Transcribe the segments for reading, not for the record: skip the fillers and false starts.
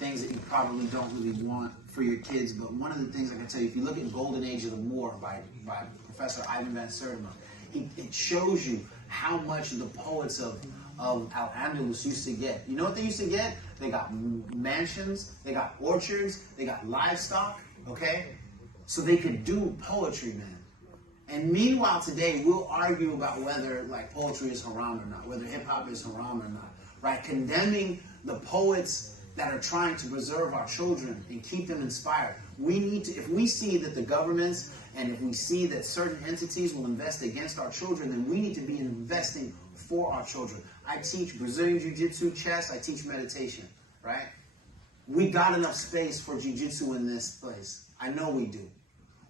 things that you probably don't really want for your kids. But one of the things I can tell you, if you look at Golden Age of the Moor by Professor Ivan van Sertima, it shows you how much the poets of Al-Andalus used to get. You know what they used to get? They got mansions, they got orchards, they got livestock, okay? So they could do poetry, man. And meanwhile today, we'll argue about whether like poetry is haram or not, whether hip-hop is haram or not, right? Condemning the poets that are trying to preserve our children and keep them inspired. We need to, if we see that the governments and if we see that certain entities will invest against our children, then we need to be investing for our children. I teach Brazilian Jiu-Jitsu, chess, I teach meditation, right? We got enough space for Jiu-Jitsu in this place. I know we do.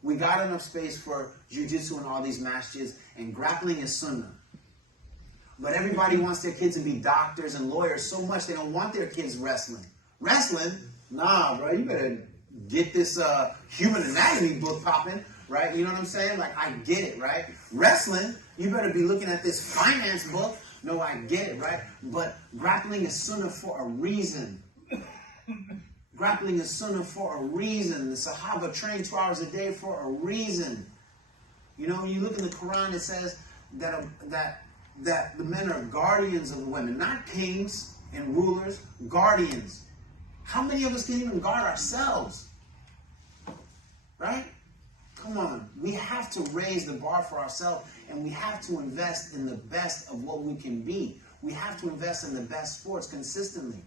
We got enough space for Jiu-Jitsu in all these masjids, and grappling is sunnah. But everybody wants their kids to be doctors and lawyers so much they don't want their kids wrestling. Wrestling? Nah, bro, you better get this human anatomy book popping, right? You know what I'm saying? Like, I get it, right? Wrestling, you better be looking at this finance book. No, I get it, right? But grappling is sunnah for a reason. Grappling is sunnah for a reason. The Sahaba trained 2 hours a day for a reason. You know, when you look in the Quran, it says that the men are guardians of the women, not kings and rulers, guardians. How many of us can even guard ourselves? Right? Come on. We have to raise the bar for ourselves, and we have to invest in the best of what we can be. We have to invest in the best sports consistently.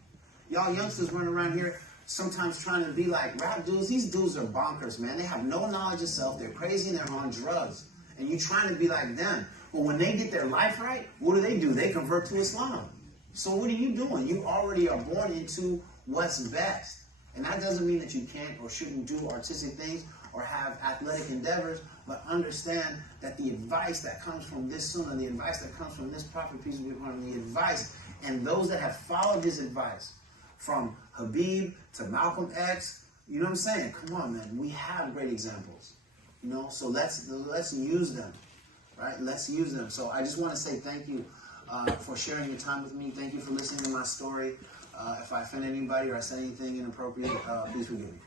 Y'all youngsters running around here sometimes trying to be like rap dudes. These dudes are bonkers, man. They have no knowledge of self. They're crazy and they're on drugs. And you're trying to be like them. But when they get their life right, what do? They convert to Islam. So what are you doing? You already are born into what's best. And that doesn't mean that you can't or shouldn't do artistic things or have athletic endeavors, but understand that the advice that comes from this sunnah, the advice that comes from this prophet, peace be upon him, the advice, and those that have followed his advice, from Habib to Malcolm X, you know what I'm saying? Come on, man. We have great examples, you know. So let's use them, right? Let's use them. So I just want to say thank you for sharing your time with me. Thank you for listening to my story. If I offend anybody or I said anything inappropriate, please forgive me.